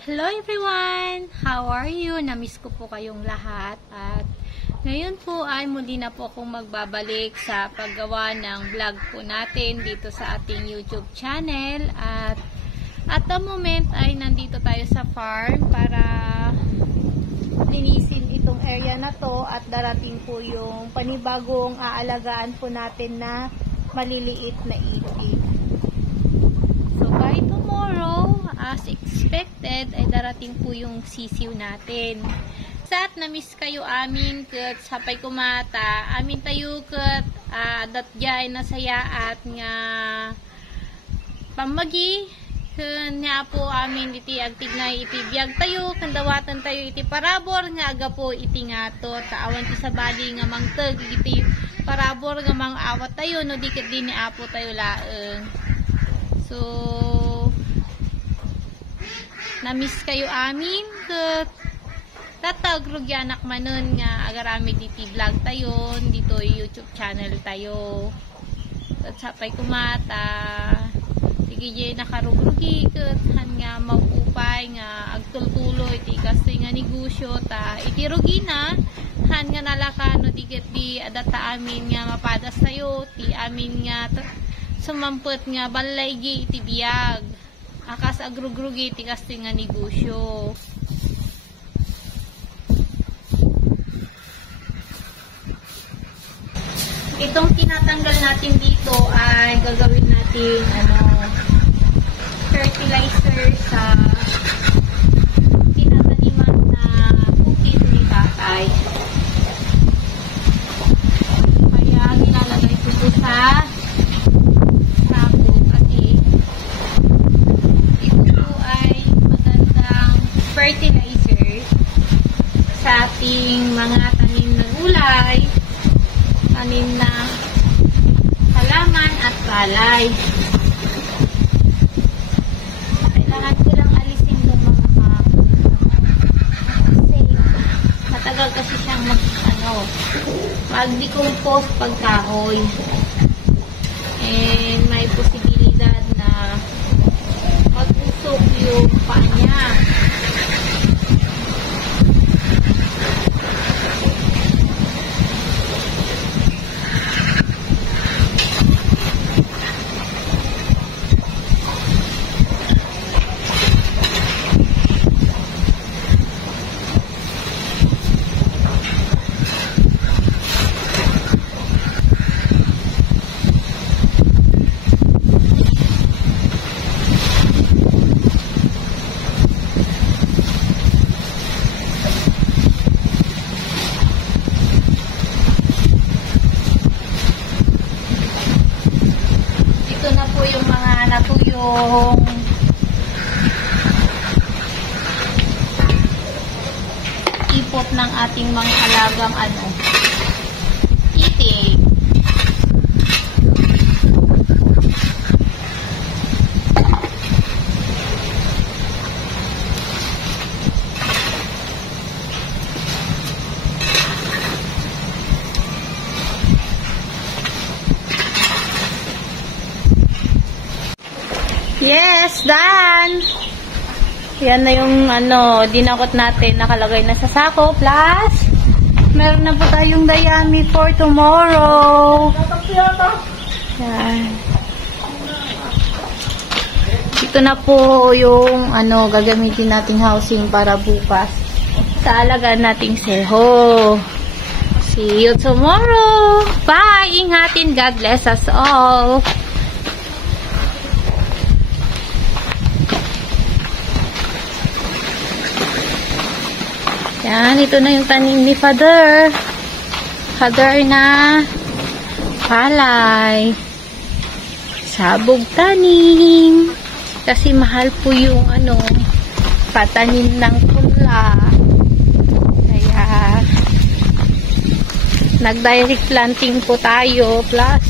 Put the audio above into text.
Hello everyone! How are you? Namiss ko po kayong lahat at ngayon po ay muli na po akong magbabalik sa paggawa ng vlog po natin dito sa ating YouTube channel at the moment ay nandito tayo sa farm para linisin itong area na to at darating po yung panibagong aalagaan po natin na maliliit na itik. So by tomorrow, as expected, ay darating po yung sisiw natin. Sat namiss kayo amin ket sapay kumata. Amin tayo ket datjay nasaya at nga pamagi ken nga po amin iti agtignay iti biag tayo ken dawatan tayo iti parabor nga aga po iti ngato taawan ti sabali nga mangteg iti parabor nga mangawat tayo no dikit din ni apo tayo laeng. So namiss kayo amin ket tatag-rugyanak manon nga agarami diti vlog tayo dito YouTube channel tayo at sapay kumata sige nakarugrugi ket han nga maupay nga agtultuloy iti kasi nga negosyo ta iti rugina han nga nalakano diket di adata amin nga mapadas tayo ti amin nga sumampet nga balaygi iti biag akas agrugrugi iti kasi nga negosyo. Itong tinatanggal natin dito ay gagawin natin fertilizer sa tinataniman na bukid ni tatay. Kaya nilalagay ko ito sa sako kasi ito ay magandang fertilizer sa ating mga tanim na gulay, tanim na halaman at palay. Kailangan ko lang alisin itong mga hapon kasi matagal kasi siyang mag-decompose pagkahoy and may posibilidad na mag-usok yung panya. Natuyong ipot ng ating mga alagang itik. Yes, done! Yan na yung dinakot natin, nakalagay na sa sako. Plus, meron na po tayong dayami for tomorrow. Yan. Ito na po yung gagamitin nating housing para bukas sa alagaan nating seho. See you tomorrow! Bye! Ingatin, God bless us all! Yan, ito na yung tanim ni Father. Father na palay. Sabog tanim. Kasi mahal po yung patanim ng pula. Kaya nag-direct planting po tayo. Plus